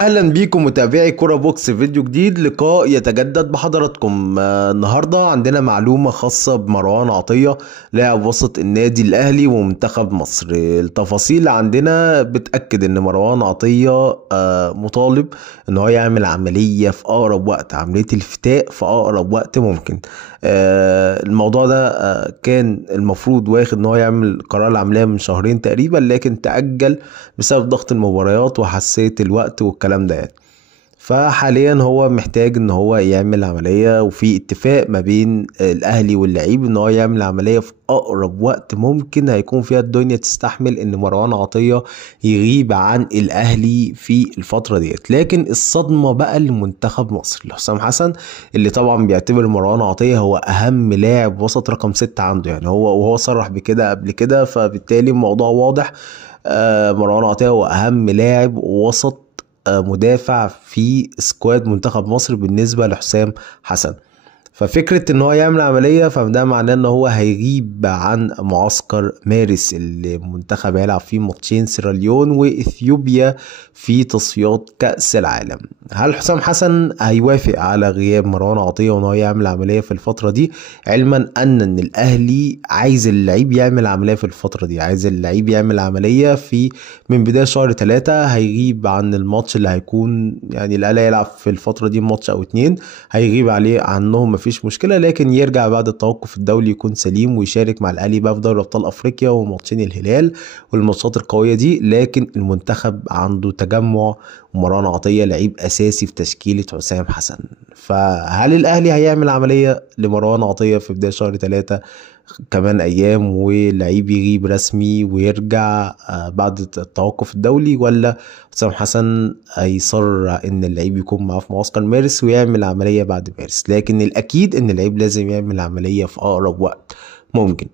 اهلا بيكم متابعي كوره بوكس، فيديو جديد لقاء يتجدد بحضراتكم. النهارده عندنا معلومه خاصه بمروان عطيه، لاعب وسط النادي الاهلي ومنتخب مصر. التفاصيل عندنا بتاكد ان مروان عطيه مطالب ان هو يعمل عمليه في اقرب وقت، عمليه الفتاء في اقرب وقت ممكن. الموضوع ده كان المفروض واخد ان هو يعمل قرار العمليه من شهرين تقريبا، لكن تاجل بسبب ضغط المباريات وحساسيه الوقت والكلام ده يعني. فحاليا هو محتاج ان هو يعمل عملية، وفي اتفاق ما بين الاهلي واللعيب ان هو يعمل عملية في اقرب وقت ممكن هيكون فيها الدنيا تستحمل ان مروان عطية يغيب عن الاهلي في الفترة ديت. لكن الصدمة بقى لمنتخب مصر لحسام حسن، اللي طبعا بيعتبر مروان عطية هو اهم لاعب وسط رقم 6 عنده، يعني وهو صرح بكده قبل كده، فبالتالي الموضوع واضح. مروان عطية هو اهم لاعب وسط مدافع في سكواد منتخب مصر بالنسبة لحسام حسن. ففكرة ان هو يعمل عملية فده معناه ان هو هيغيب عن معسكر مارس اللي المنتخب هيلعب فيه ماتشين سيراليون واثيوبيا في تصفيات كأس العالم. هل حسام حسن هيوافق على غياب مروان عطية وان هو يعمل عملية في الفترة دي، علما ان الاهلي عايز اللعيب يعمل عملية في الفترة دي، عايز اللعيب يعمل عملية في من بداية شهر 3، هيغيب عن الماتش اللي هيكون يعني الاهلي يلعب في الفترة دي ماتش او اتنين، هيغيب عليه عنهم مفيش مشكلة، لكن يرجع بعد التوقف الدولي يكون سليم ويشارك مع الأهلي بقى في دوري أبطال أفريقيا وماتشين الهلال والماتشات القوية دي. لكن المنتخب عنده تجمع، ومروان عطية لعيب أساسي في تشكيلة حسام حسن. فهل الأهلي هيعمل عملية لمروان عطية في بداية شهر 3 كمان ايام واللعيب يغيب رسمي ويرجع بعد التوقف الدولي، ولا حسام حسن هيصر ان اللعيب يكون معاه في معسكر مارس ويعمل عملية بعد مارس؟ لكن الاكيد ان اللعيب لازم يعمل عملية في اقرب وقت ممكن.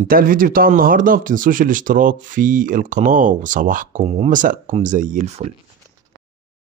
انتهى الفيديو بتاع النهاردة، متنسوش الاشتراك في القناة، وصباحكم ومساءكم زي الفل.